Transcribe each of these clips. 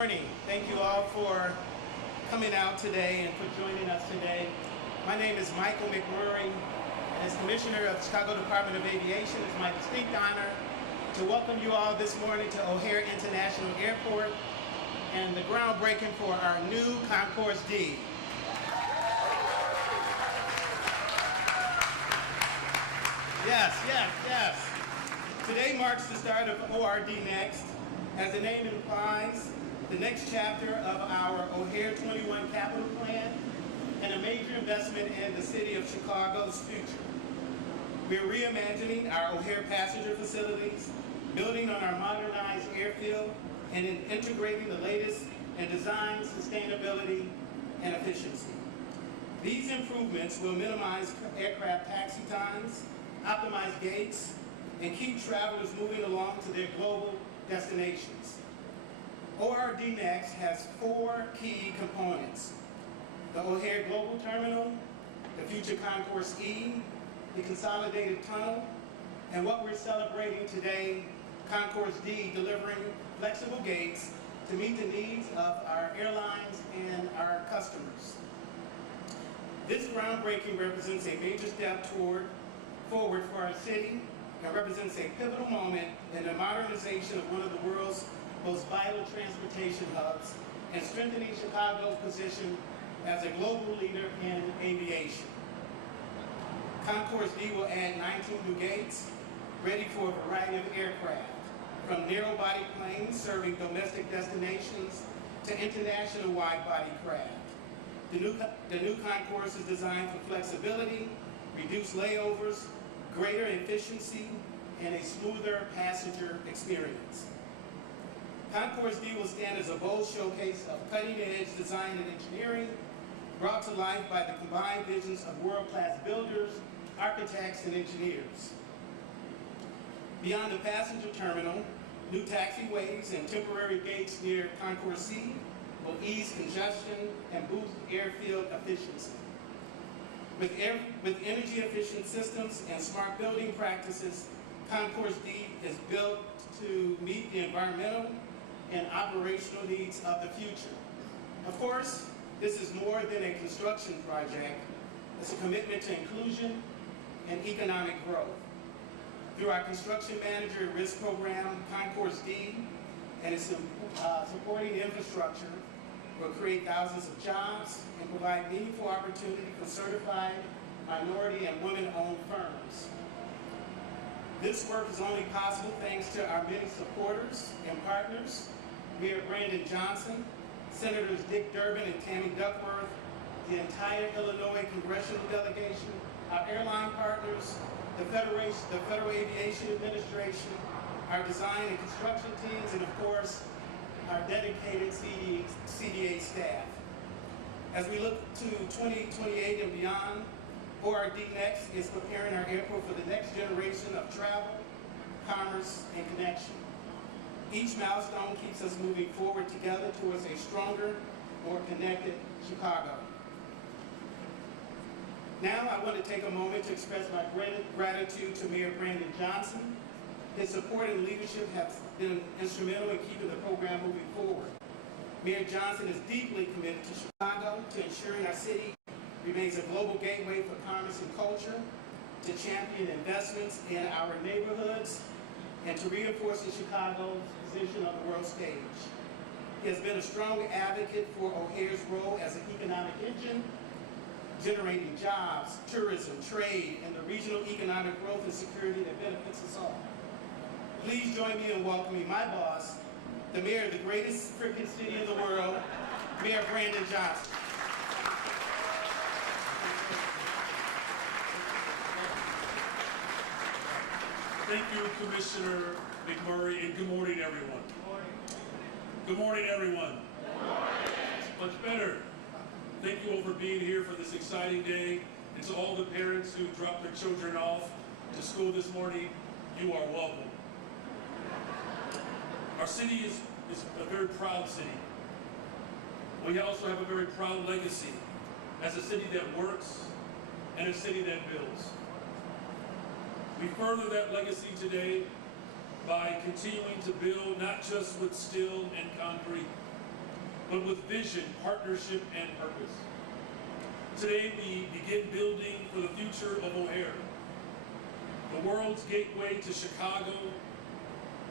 Morning. Thank you all for coming out today and for joining us today. My name is Michael McMurray, and as Commissioner of the Chicago Department of Aviation, it's my distinct honor to welcome you all this morning to O'Hare International Airport and the groundbreaking for our new Concourse D. Yes. Today marks the start of ORD Next. As the name implies, the next chapter of our O'Hare 21 capital plan and a major investment in the city of Chicago's future. We're reimagining our O'Hare passenger facilities, building on our modernized airfield, and integrating the latest in design, sustainability, and efficiency. These improvements will minimize aircraft taxi times, optimize gates, and keep travelers moving along to their global destinations. ORD Next has four key components: the O'Hare Global Terminal, the future Concourse E, the Consolidated Tunnel, and what we're celebrating today, Concourse D, delivering flexible gates to meet the needs of our airlines and our customers. This groundbreaking represents a major step forward for our city and represents a pivotal moment in the modernization of one of the world's most vital transportation hubs and strengthening Chicago's position as a global leader in aviation. Concourse D will add 19 new gates, ready for a variety of aircraft, from narrow-body planes serving domestic destinations to international wide-body craft. The new concourse is designed for flexibility, reduced layovers, greater efficiency, and a smoother passenger experience. Concourse D will stand as a bold showcase of cutting-edge design and engineering, brought to life by the combined visions of world-class builders, architects, and engineers. Beyond the passenger terminal, new taxiways and temporary gates near Concourse C will ease congestion and boost airfield efficiency. With energy-efficient systems and smart building practices, Concourse D is built to meet the environmental and operational needs of the future. Of course, this is more than a construction project. It's a commitment to inclusion and economic growth. Through our construction manager and risk program, Concourse D, and its supporting infrastructure, will create thousands of jobs and provide meaningful opportunity for certified minority and women-owned firms. This work is only possible thanks to our many supporters and partners: Mayor Brandon Johnson, Senators Dick Durbin and Tammy Duckworth, the entire Illinois congressional delegation, our airline partners, the Federal Aviation Administration, our design and construction teams, and of course, our dedicated CDA staff. As we look to 2028 and beyond, ORD Next is preparing our airport for the next generation of travel, commerce, and connection. Each milestone keeps us moving forward together towards a stronger, more connected Chicago. Now I want to take a moment to express my gratitude to Mayor Brandon Johnson. His support and leadership have been instrumental in keeping the program moving forward. Mayor Johnson is deeply committed to Chicago, to ensuring our city remains a global gateway for commerce and culture, to champion investments in our neighborhoods, and to reinforcing Chicago's position on the world stage. He has been a strong advocate for O'Hare's role as an economic engine, generating jobs, tourism, trade, and the regional economic growth and security that benefits us all. Please join me in welcoming my boss, the mayor of the greatest freaking city in the world, Mayor Brandon Johnson. Thank you, Commissioner McMurray, and good morning, everyone. Good morning, everyone. Much better. Thank you all for being here for this exciting day. And to all the parents who dropped their children off to school this morning, you are welcome. Our city is a very proud city. We also have a very proud legacy as a city that works and a city that builds. We further that legacy today by continuing to build not just with steel and concrete, but with vision, partnership, and purpose. Today we begin building for the future of O'Hare, the world's gateway to Chicago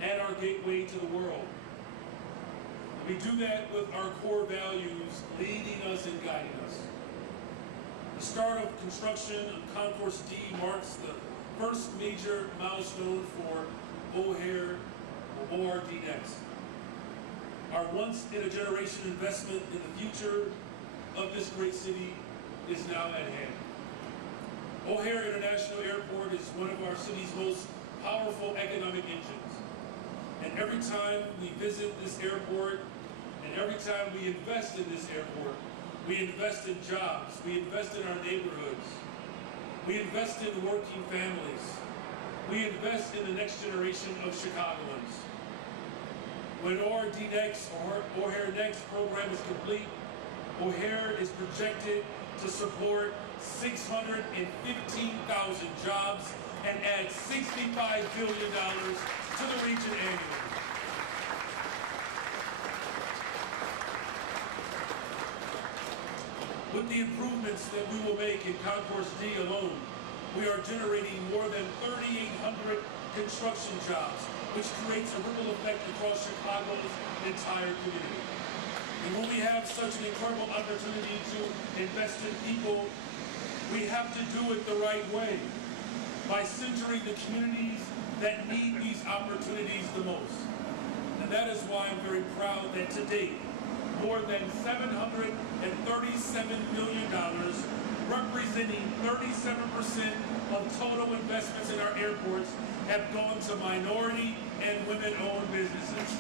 and our gateway to the world. We do that with our core values leading us and guiding us. The start of construction of Concourse D marks the first major milestone for O'Hare or ORD Next. Our once-in-a-generation investment in the future of this great city is now at hand. O'Hare International Airport is one of our city's most powerful economic engines. And every time we visit this airport, and every time we invest in this airport, we invest in jobs, we invest in our neighborhoods, we invest in working families, we invest in the next generation of Chicagoans. When ORD Next, or O'Hare Next program is complete, O'Hare is projected to support 615,000 jobs and add $65 billion to the region annually. With the improvements that we will make in Concourse D alone, we are generating more than 3,800 construction jobs, which creates a ripple effect across Chicago's entire community. And when we have such an incredible opportunity to invest in people, we have to do it the right way, by centering the communities that need these opportunities the most. And that is why I'm very proud that to date, more than $737 million, representing 37% of total investments in our airports, have gone to minority and women-owned businesses.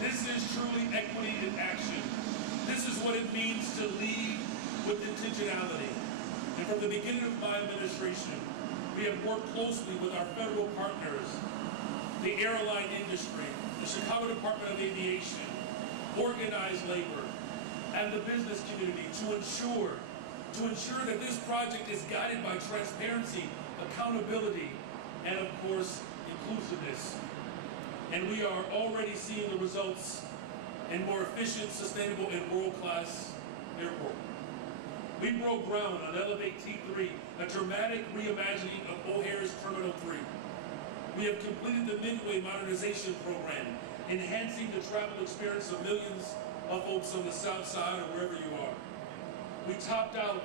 This is truly equity in action. This is what it means to lead with intentionality. And from the beginning of my administration, we have worked closely with our federal partners, the airline industry, the Chicago Department of Aviation, organized labor, and the business community to ensure that this project is guided by transparency, accountability, and of course, inclusiveness. And we are already seeing the results in more efficient, sustainable, and world-class airport. We broke ground on Elevate T3, a dramatic reimagining of O'Hare's Terminal 3. We have completed the Midway Modernization Program, enhancing the travel experience of millions of folks on the south side or wherever you are. We topped out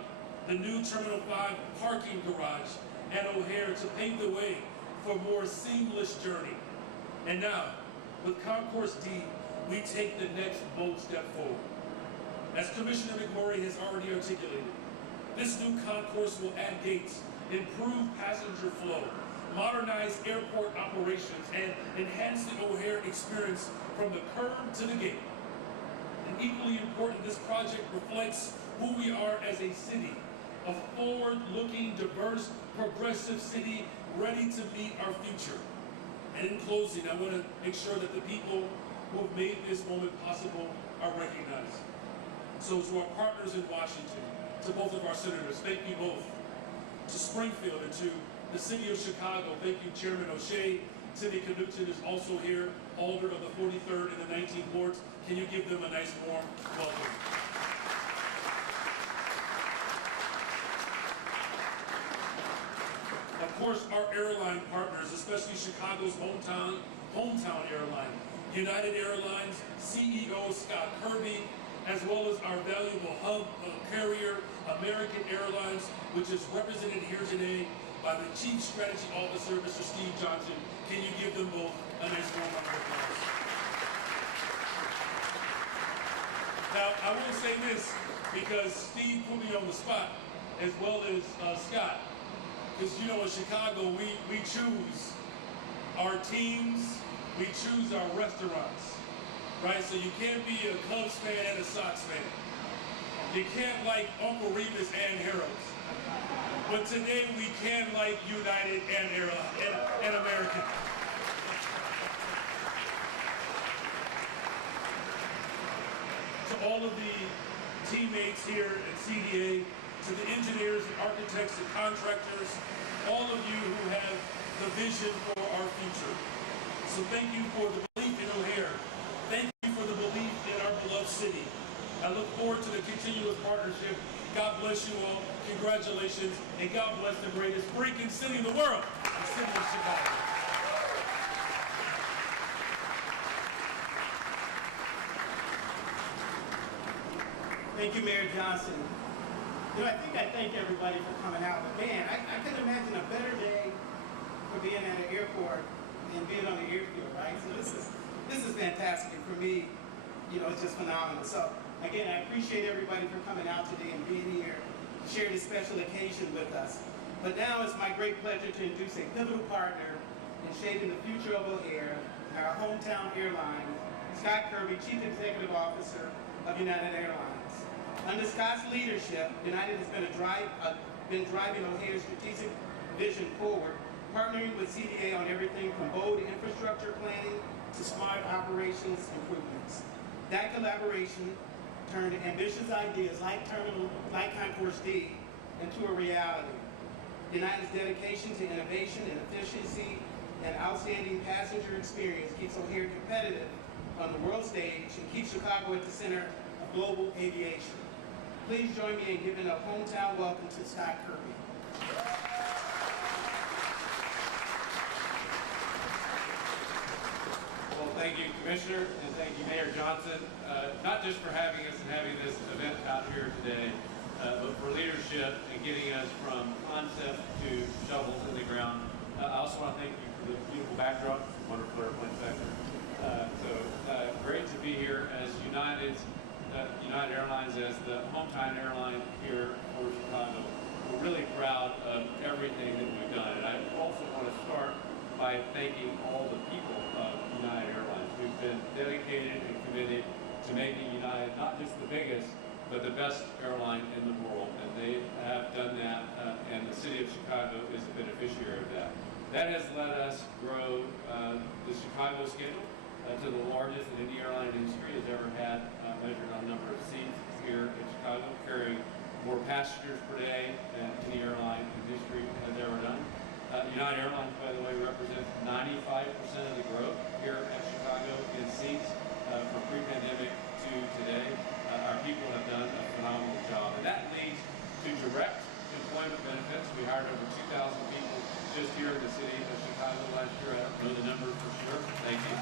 the new Terminal 5 parking garage at O'Hare to pave the way for a more seamless journey. And now, with Concourse D, we take the next bold step forward. As Commissioner McMurray has already articulated, this new concourse will add gates, improve passenger flow, modernize airport operations, and enhance the O'Hare experience from the curb to the gate. And equally important, this project reflects who we are as a city, a forward-looking, diverse, progressive city ready to meet our future. And in closing, I want to make sure that the people who have made this moment possible are recognized. So to our partners in Washington, to both of our senators, thank you both. To Springfield and to the city of Chicago, thank you, Chairman O'Shea. Cindy Knudsen is also here, alder of the 43rd and the 19th wards. Can you give them a nice warm welcome? Of course, our airline partners, especially Chicago's hometown airline, United Airlines, CEO Scott Kirby, as well as our valuable hub carrier, American Airlines, which is represented here today by the Chief Strategy Officer, Mr. Steve Johnson. Can you give them both a nice warm round of applause? Now, I will say this, because Steve put me on the spot, as well as Scott. Because, you know, in Chicago, we choose our teams, we choose our restaurants, right? So you can't be a Cubs fan and a Sox fan. You can't like Uncle Remus and Harold's. But today we can like United and American. To all of the teammates here at CDA, to the engineers and architects and contractors, all of you who have the vision for our future. So thank you for the belief in O'Hare. Thank you for the belief in our beloved city. I look forward to the continuous partnership. God bless you all. Congratulations. And God bless the greatest freaking city in the world, the city of Chicago. Thank you, Mayor Johnson. You know, I thank everybody for coming out, but man, I couldn't imagine a better day for being at an airport and being on the airfield, right? So this is fantastic, and for me, you know, it's just phenomenal. So again, I appreciate everybody for coming out today and being here to share this special occasion with us. But now it's my great pleasure to introduce a pivotal partner in shaping the future of O'Hare, our hometown airline, Scott Kirby, Chief Executive Officer of United Airlines. Under Scott's leadership, United has been driving O'Hare's strategic vision forward, partnering with CDA on everything from bold infrastructure planning to smart operations improvements. That collaboration turned ambitious ideas like Concourse D into a reality. United's dedication to innovation and efficiency and outstanding passenger experience keeps O'Hare competitive on the world stage and keeps Chicago at the center of global aviation. Please join me in giving a hometown welcome to Scott Kirby. Well, thank you, Commissioner, and thank you, Mayor Johnson, not just for having us and having this event out here today, but for leadership and getting us from concept to shovels in the ground. I also want to thank you for the beautiful backdrop, wonderful airplanes back there. Great to be here as United Airlines, as the hometown airline here for Chicago. We're really proud of everything that we've done, and I also want to start by thanking all the people of United Airlines who've been dedicated and committed to making United not just the biggest, but the best airline in the world, and they have done that, and the city of Chicago is a beneficiary of that. That has let us grow the Chicago schedule to the largest that any airline industry has ever had, measured on number of seats here in Chicago, carrying more passengers per day than any airline in history has ever done. United Airlines, by the way, represents 95% of the growth here at Chicago in seats from pre-pandemic to today. Our people have done a phenomenal job, and that leads to direct employment benefits. We hired over 2,000 people just here in the city of Chicago last year. I don't know the numbers for sure. Thank you.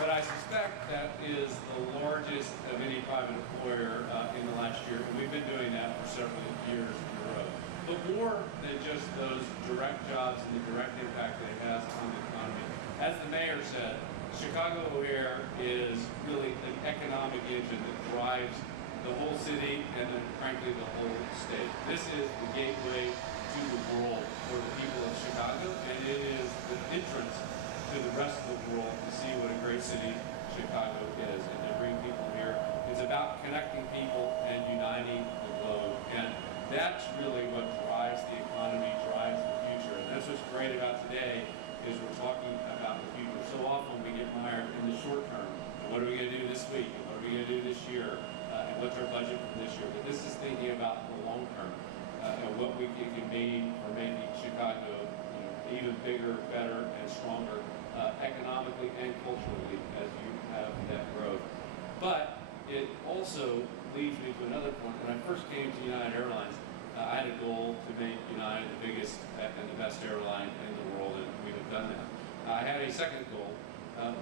But I suspect that is the largest of any private employer in the last year, and we've been doing that for several years in a row. But more than just those direct jobs and the direct impact that it has on the economy. As the mayor said, Chicago O'Hare is really an economic engine that drives the whole city and then frankly the whole state. This is the gateway to the world for the people of Chicago, and it is the entrance to the rest of the world to see what a great city Chicago is and to bring people here. It's about connecting people and uniting the globe, and that's really what drives the economy, drives the future. And that's what's great about today is we're talking about the future. So often we get mired in the short term. And what are we going to do this week? And what are we going to do this year? And what's our budget for this year? But this is thinking about the long term and what we can be for making Chicago even bigger, better, and stronger economically and culturally as you have that growth. But it also leads me to another point. When I first came to United Airlines, I had a goal to make United the biggest and the best airline in the world, and we have done that. I had a second goal,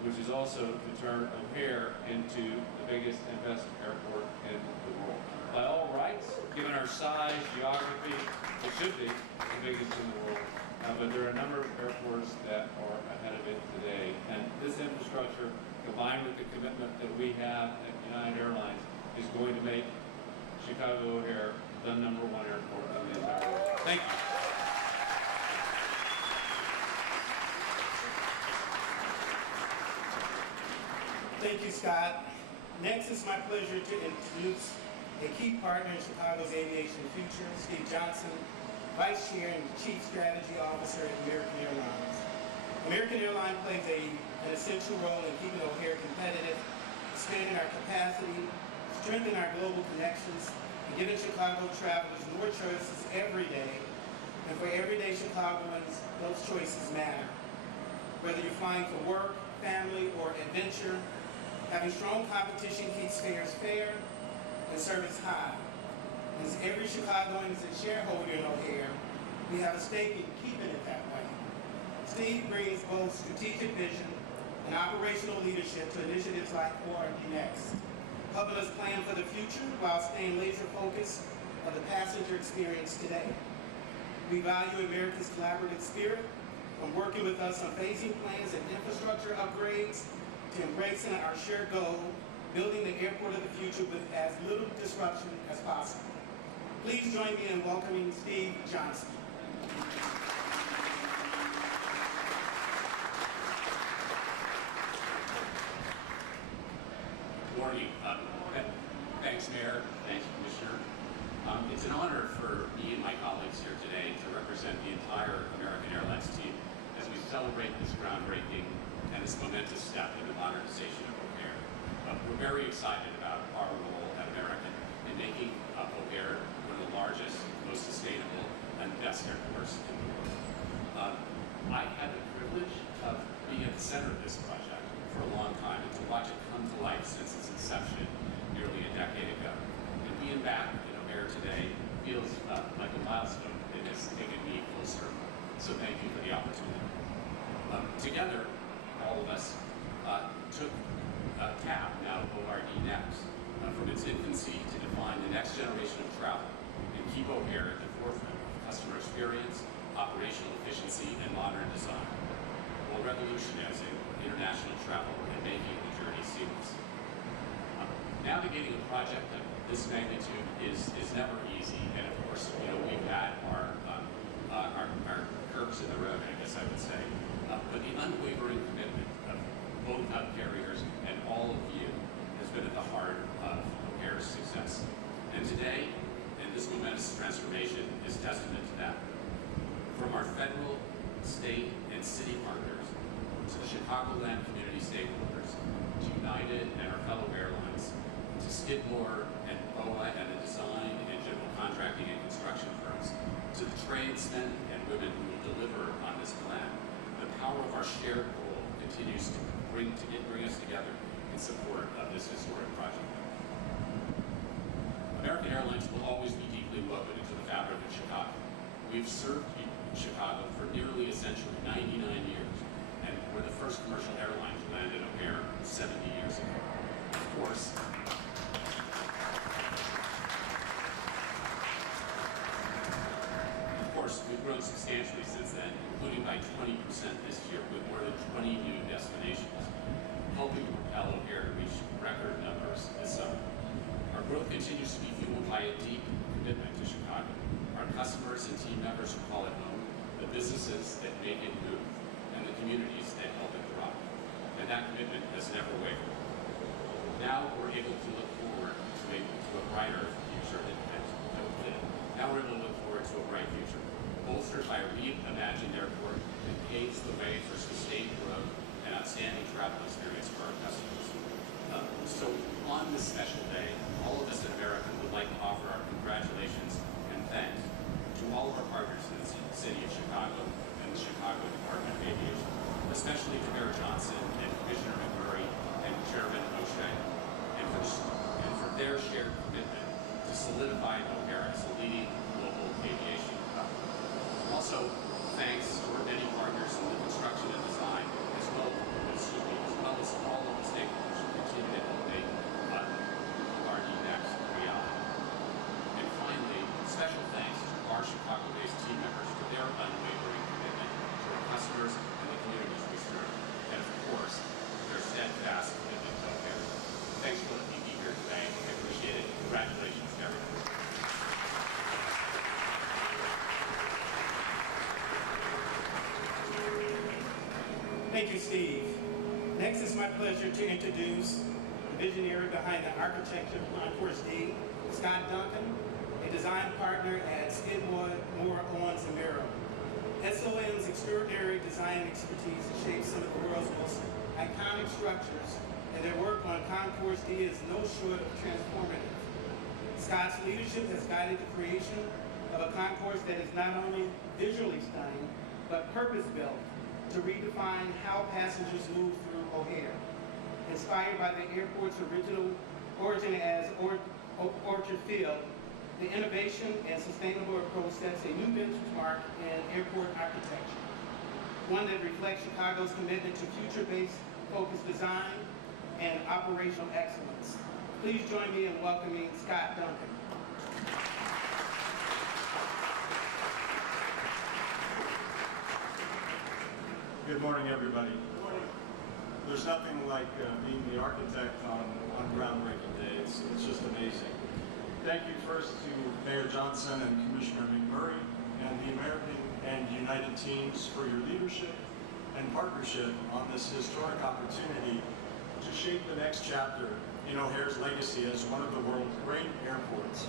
which is also to turn O'Hare into the biggest and best airport in the world. By all rights, given our size, geography, it should be the biggest in the world. But there are a number of airports that are ahead of it today. And this infrastructure, combined with the commitment that we have at United Airlines, is going to make Chicago O'Hare the #1 airport in the entire world. Thank you. Thank you, Scott. Next, it's my pleasure to introduce a key partner in Chicago's aviation future, Steve Johnson, Vice Chair and Chief Strategy Officer at American Airlines. American Airlines plays an essential role in keeping O'Hare competitive, expanding our capacity, strengthening our global connections, and giving Chicago travelers more choices every day. And for everyday Chicagoans, those choices matter. Whether you're flying for work, family, or adventure, having strong competition keeps fares fair and service high. As every Chicagoan is a shareholder in O'Hare, we have a stake in keeping it that way. Steve brings both strategic vision and operational leadership to initiatives like ORD Next, helping us plan for the future while staying laser focused on the passenger experience today. We value America's collaborative spirit, from working with us on phasing plans and infrastructure upgrades to embracing our shared goal, building the airport of the future with as little disruption as possible. Please join me in welcoming Steve Johnson. Good morning. Thanks, Mayor. Thanks, Commissioner. It's an honor for me and my colleagues here today to represent the entire American Airlines team as we celebrate this groundbreaking and this momentous step in the modernization of O'Hare. We're very excited about our role at American in making O'Hare one of the largest, most sustainable, and best airports in the world. I had the privilege of being at the center of this project for a long time and to watch it come to life since its inception nearly a decade ago. And being back in O'Hare today feels like a milestone that has taken me full circle. So thank you for the opportunity. Together, all of us took CAB, now ORD Next, from its infancy to define the next generation of travel and keep O'Hare at the forefront of customer experience, operational efficiency, and modern design, while revolutionizing international travel and making the journey seamless. Navigating a project of this magnitude is never easy, and of course, we've had our curves in the road, I guess I would say. But the unwavering commitment of both hub carriers and all of you has been at the heart of O'Hare's success. And today, and this momentous transformation is testament to that. From our federal, state, and city partners, to the Chicagoland community stakeholders, to United and our fellow airlines, to Skidmore and BOA and the design and general contracting and construction firms, to the tradesmen and women who will deliver on this plan, the power of our shared goal continues to bring us together in support of this historic project. American Airlines will always be deeply woven into the fabric of Chicago. We've served Chicago for nearly a century, 99 years, and we're the first commercial airline to land in O'Hare 70 years ago. Of course, we've grown substantially since then, including by 20% this year, with more than 20 new destinations, helping to propel O'Hare to reach record numbers this summer. Our growth continues to be fueled by a deep commitment to Chicago, our customers and team members who call it home, the businesses that make it move, and the communities that help it thrive. And that commitment has never wavered. Now we're able to look forward to a brighter future Now we're able to look forward to a bright future, bolstered by a reimagined airport that paves the way for sustained growth and outstanding travel experience for our customers. So on this special day, all of us at American would like to offer our congratulations and thanks to all of our partners in the City of Chicago and the Chicago Department of Aviation, especially to Mayor Johnson and Commissioner McMurray and Chairman O'Shea, and for their shared commitment to solidify O'Hare as a leading global aviation hub. Also, thanks to our many partners in the construction and design, as well as all of the stakeholders who continue to help make ORD Next a reality. And finally, special thanks to our Chicago-based team members for their unwavering commitment to our customers and the communities we serve, and of course, their steadfast commitment to O'Hare. Thanks for letting me be here today. I appreciate it. Congratulations to everyone. Thank you, Steve. Next, it's my pleasure to introduce the visionary behind the architecture of Concourse D, Scott Duncan, a design partner at Skidmore, Owens & Merrill. SOM's extraordinary design expertise has shaped some of the world's most iconic structures, and their work on Concourse D is no short of transformative. Scott's leadership has guided the creation of a concourse that is not only visually stunning, but purpose-built to redefine how passengers move through O'Hare. Inspired by the airport's original origin as Orchard Field, the innovation and sustainable approach sets a new benchmark in airport architecture, one that reflects Chicago's commitment to future-based focused design and operational excellence. Please join me in welcoming Scott Duncan. Good morning, everybody. Good morning. There's nothing like being the architect on groundbreaking day. It's just amazing. Thank you first to Mayor Johnson and Commissioner McMurray and the American and United teams for your leadership and partnership on this historic opportunity to shape the next chapter in O'Hare's legacy as one of the world's great airports.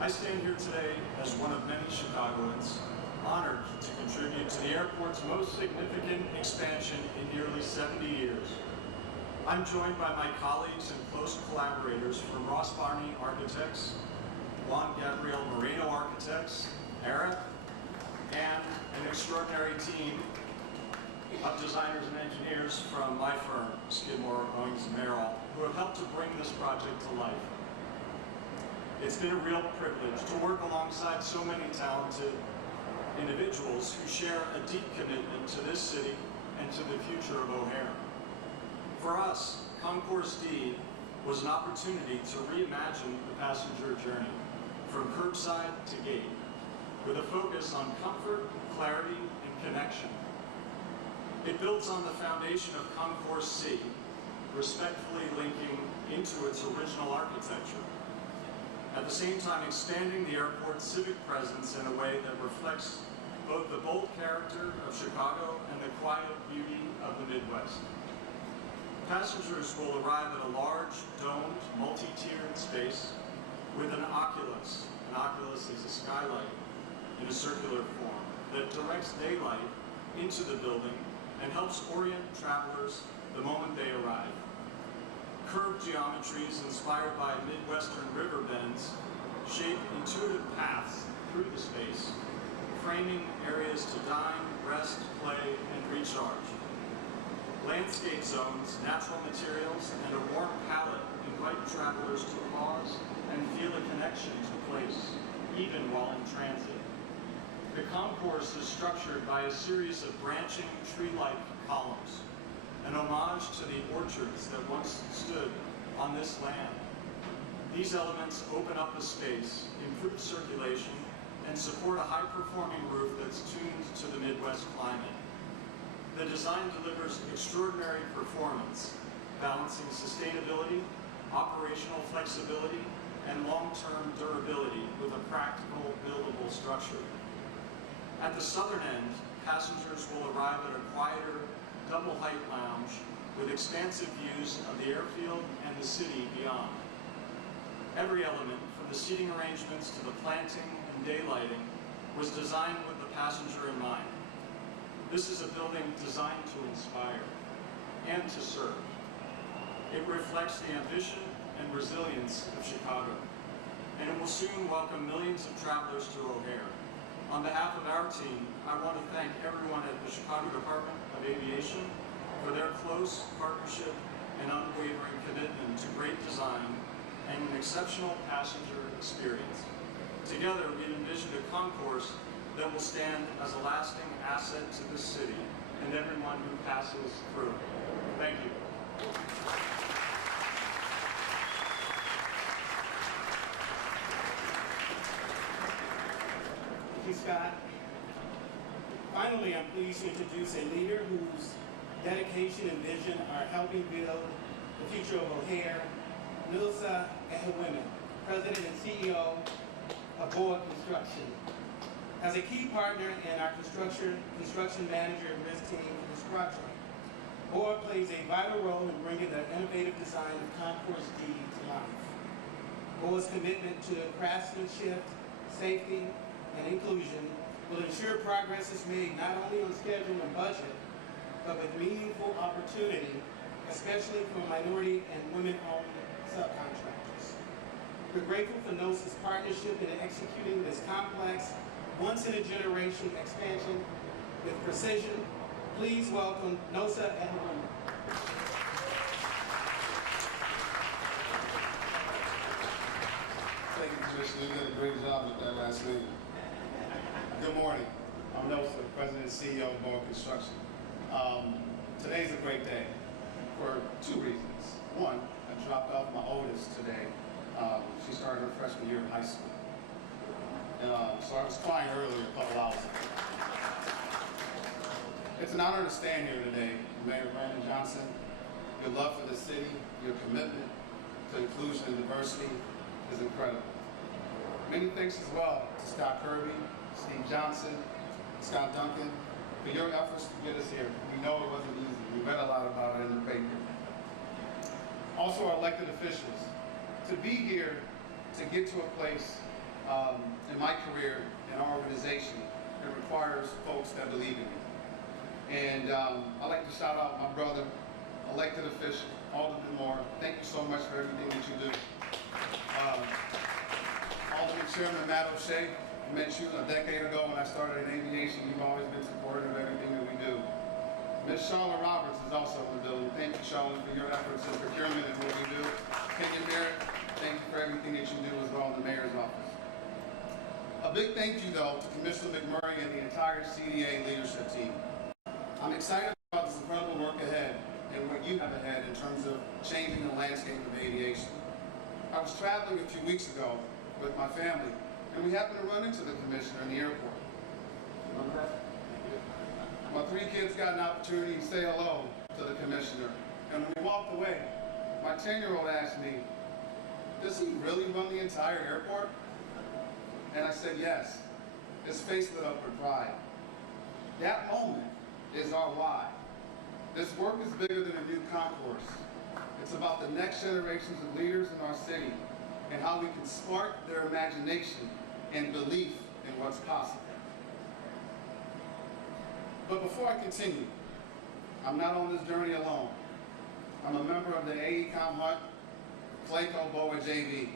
I stand here today as one of many Chicagoans, honored to contribute to the airport's most significant expansion in nearly 70 years. I'm joined by my colleagues and close collaborators from Ross Barney Architects, Juan Gabriel Moreno Architects, ARA, and an extraordinary team of designers and engineers from my firm, Skidmore, Owings & Merrill, who have helped to bring this project to life. It's been a real privilege to work alongside so many talented individuals who share a deep commitment to this city and to the future of O'Hare. For us, Concourse D was an opportunity to reimagine the passenger journey from curbside to gate, with a focus on comfort, clarity, and connection. It builds on the foundation of Concourse C, respectfully linking into its original architecture, at the same time expanding the airport's civic presence in a way that reflects both the bold character of Chicago and the quiet beauty of the Midwest. Passengers will arrive at a large, domed, multi-tiered space with an oculus. An oculus is a skylight in a circular form that directs daylight into the building and helps orient travelers the moment they arrive. Curved geometries inspired by Midwestern river bends shape intuitive paths through the space, framing areas to dine, rest, play, and recharge. Landscape zones, natural materials, and a warm palette invite travelers to pause and feel a connection to place, even while in transit. The concourse is structured by a series of branching tree-like columns, an homage to the orchards that once stood on this land. These elements open up the space, improve circulation, and support a high-performing roof that's tuned to the Midwest climate. The design delivers extraordinary performance, balancing sustainability, operational flexibility, and long-term durability with a practical, buildable structure. At the southern end, passengers will arrive at a quieter, double-height lounge with expansive views of the airfield and the city beyond. Every element, from the seating arrangements to the planting and daylighting, was designed with the passenger in mind. This is a building designed to inspire and to serve. It reflects the ambition and resilience of Chicago, and it will soon welcome millions of travelers to O'Hare. On behalf of our team, I want to thank everyone at the Chicago Department of Aviation for their close partnership and unwavering commitment to great design and an exceptional passenger experience. Together, we envisioned a concourse that will stand as a lasting asset to this city and everyone who passes through. Thank you. Thank you, Scott. Finally, I'm pleased to introduce a leader whose dedication and vision are helping build the future of O'Hare, Nilsa Ehewimon, President and CEO of BOA Construction. As a key partner in our construction manager and risk team for this project, BOA plays a vital role in bringing the innovative design of Concourse D to life. BOA's commitment to craftsmanship, safety, and inclusion will ensure progress is made not only on schedule and budget, but with meaningful opportunity, especially for minority and women-owned subcontractors. We're grateful for NOSA's partnership in executing this complex, once-in-a-generation expansion with precision. Please welcome NOSA and the women. Thank you, Commissioner. You did a great job with that last name. Good morning. I'm Nosa, President and CEO of Bowen Construction. Today's a great day for two reasons. One, I dropped off my oldest today. She started her freshman year of high school. So I was crying earlier a couple hours ago. It's an honor to stand here today. Mayor Brandon Johnson, your love for the city, your commitment to inclusion and diversity is incredible. Many thanks as well to Scott Kirby, Steve Johnson, Scott Duncan, for your efforts to get us here. We know it wasn't easy. We read a lot about it in the paper. Also our elected officials. To be here, to get to a place in my career, in our organization, it requires folks that believe in me. And I'd like to shout out my brother, elected official, Alderman Moore. Thank you so much for everything that you do. Alderman Chairman Matt O'Shea, I met you a decade ago when I started in aviation. You've always been supportive of everything that we do. Ms. Charlotte Roberts is also in the building. Thank you, Charlotte, for your efforts in procurement and what we do. Kenyon Merritt, thank you for everything that you do as well in the mayor's office. A big thank you, though, to Commissioner McMurray and the entire CDA leadership team. I'm excited about this incredible work ahead and what you have ahead in terms of changing the landscape of aviation. I was traveling a few weeks ago with my family, and we happened to run into the commissioner in the airport. Remember that? My three kids got an opportunity to say hello to the commissioner, and when we walked away, my 10-year-old asked me, "Does he really run the entire airport?" And I said, "Yes." His face lit up with pride. That moment is our why. This work is bigger than a new concourse. It's about the next generations of leaders in our city and how we can spark their imagination and belief in what's possible. But before I continue, I'm not on this journey alone. I'm a member of the AECOM Hunt, Clayco Boa JV.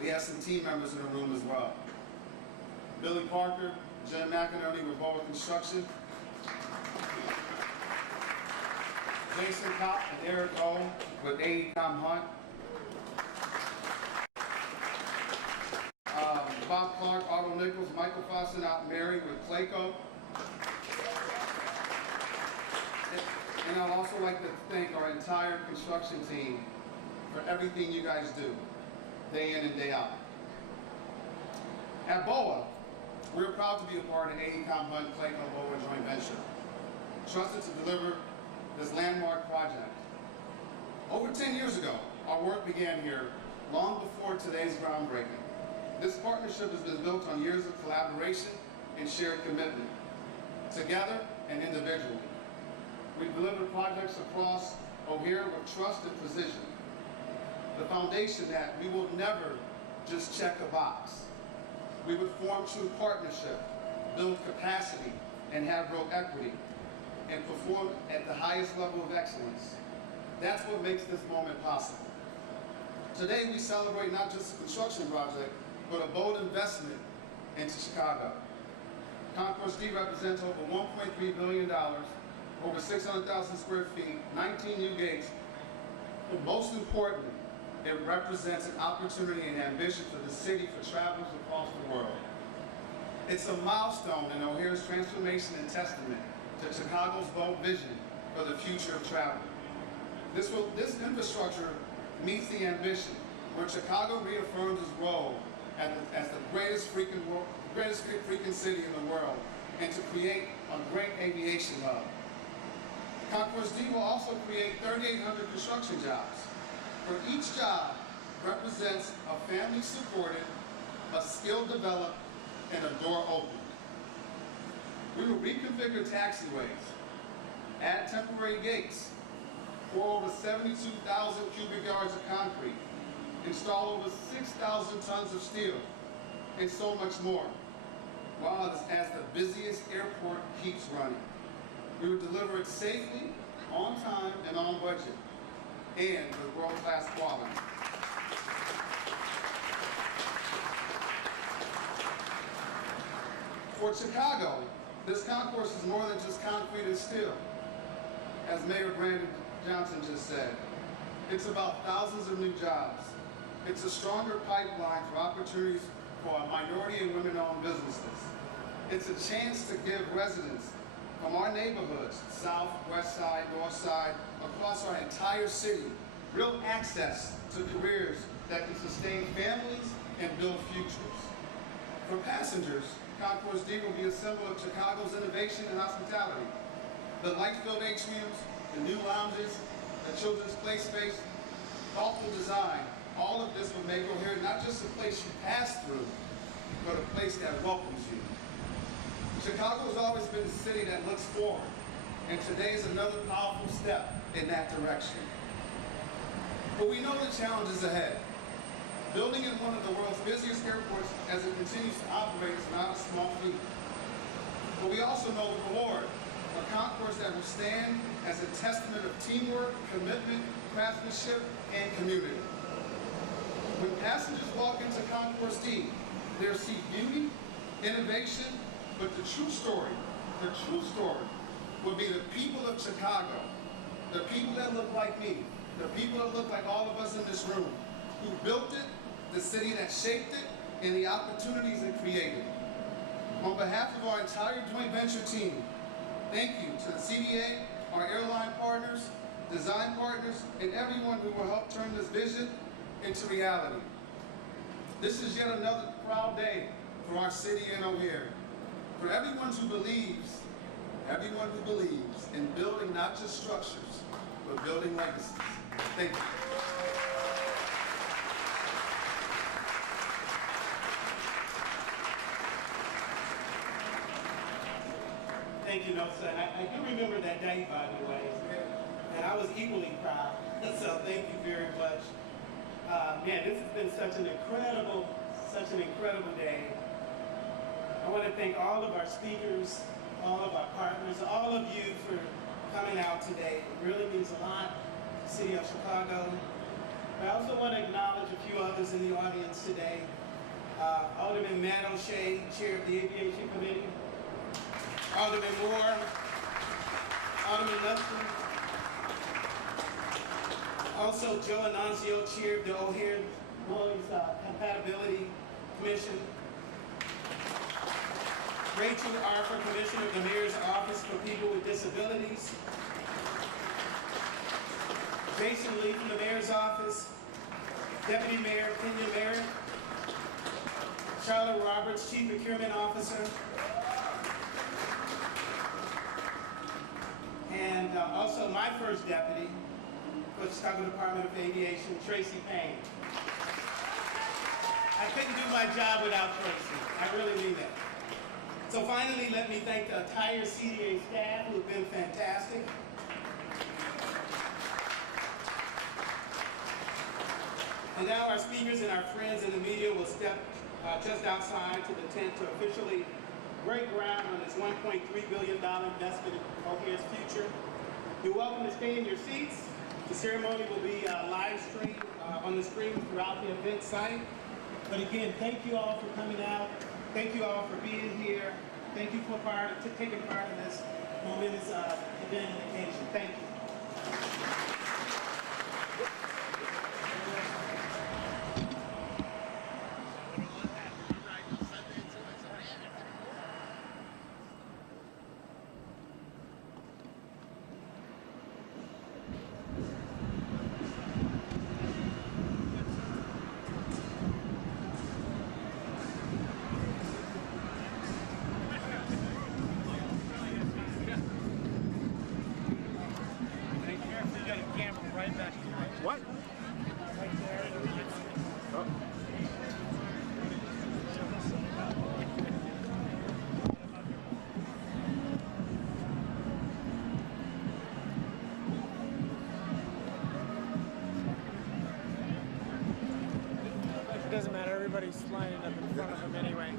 We have some team members in the room as well. Billy Parker, Jim McInerney with Boa Construction, Jason Kopp and Eric O with AECOM Hunt, Bob Clark, Otto Nichols, Michael Foster, out Mary with Clayco. And I'd also like to thank our entire construction team for everything you guys do, day in and day out. At BOA, we're proud to be a part of AECOM Hunt Clayco BOA joint venture, trusted to deliver this landmark project. Over 10 years ago, our work began here long before today's groundbreaking. This partnership has been built on years of collaboration and shared commitment, together and individually. We've delivered projects across O'Hare with trust and precision. The foundation that we will never just check a box. We would form true partnership, build capacity, and have real equity, and perform at the highest level of excellence. That's what makes this moment possible. Today we celebrate not just a construction project, but a bold investment into Chicago. Concourse D represents over $1.3 billion, over 600,000 square feet, 19 new gates, but most importantly, it represents an opportunity and ambition for the city for travelers across the world. It's a milestone in O'Hare's transformation and testament to Chicago's bold vision for the future of travel. This infrastructure meets the ambition, where Chicago reaffirms its role as the greatest freaking city in the world, and to create a great aviation hub. Concourse D will also create 3,800 construction jobs. For each job represents a family supported, a skill developed, and a door open. We will reconfigure taxiways, add temporary gates, pour over 72,000 cubic yards of concrete, install over 6,000 tons of steel, and so much more, while as the busiest airport keeps running. We will deliver it safely, on time, and on budget, and with world-class quality. For Chicago, this concourse is more than just concrete and steel. As Mayor Brandon Johnson just said, it's about thousands of new jobs. It's a stronger pipeline for opportunities for our minority and women-owned businesses. It's a chance to give residents from our neighborhoods, south, west side, north side, across our entire city, real access to careers that can sustain families and build futures. For passengers, Concourse D will be a symbol of Chicago's innovation and hospitality. The light-filled atriums, the new lounges, the children's play space, thoughtful design, all of this will make O'Hare not just a place you pass through, but a place that welcomes you. Chicago has always been a city that looks forward, and today is another powerful step in that direction. But we know the challenges ahead. Building in one of the world's busiest airports as it continues to operate is not a small feat. But we also know the reward, a concourse that will stand as a testament of teamwork, commitment, craftsmanship, and community. When passengers walk into Concourse D, they'll see beauty, innovation, but the true story will be the people of Chicago, the people that look like me, the people that look like all of us in this room, who built it, the city that shaped it, and the opportunities it created. On behalf of our entire joint venture team, thank you to the CDA, our airline partners, design partners, and everyone who will help turn this vision into reality. This is yet another proud day for our city and O'Hare. For everyone who believes in building not just structures, but building legacies. Thank you. Thank you, Nosa. And I do remember that day, by the way, and I was equally proud. So thank you very much. Man, this has been such an incredible day. I want to thank all of our speakers, all of our partners, all of you for coming out today. It really means a lot to the city of Chicago. I also want to acknowledge a few others in the audience today. Alderman Matt O'Shea, Chair of the Aviation Committee. Alderman Moore, Alderman Lupton. Also Joe Anuncio, Chair of the O'Hare Boys Compatibility Commission. Rachel Arthur, Commissioner of the Mayor's Office for People with Disabilities. Jason Lee from the Mayor's Office. Deputy Mayor Kenya Merritt. Charlotte Roberts, Chief Procurement Officer. And also my first deputy for the Chicago Department of Aviation, Tracy Payne. I couldn't do my job without Tracy. I really mean that. So finally, let me thank the entire CDA staff who have been fantastic. And now our speakers and our friends in the media will step just outside to the tent to officially break ground on this $1.3 billion investment in O'Hare's future. You're welcome to stay in your seats. The ceremony will be live streamed on the screen throughout the event site. But again, thank you all for coming out. Thank you all for being here. Thank you for taking part in this momentous event and occasion. Thank you. Doesn't matter, everybody's lining up in front of him anyway.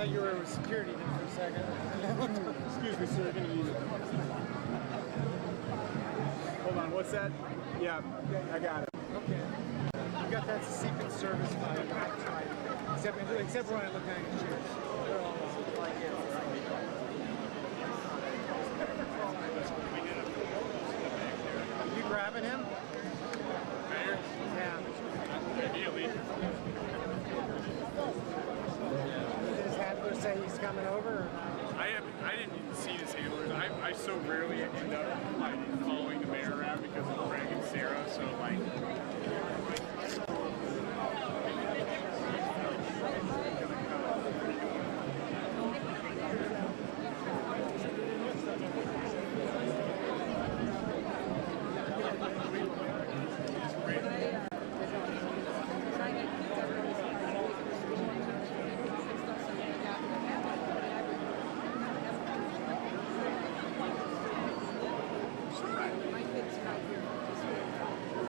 thought you were with security then for a second. Excuse me, sir, gonna need it. Hold on, what's that? Yeah, I got it. Okay. You got that Secret Service vibe. Except when I look down at your You grabbing him? Yeah. Ideally.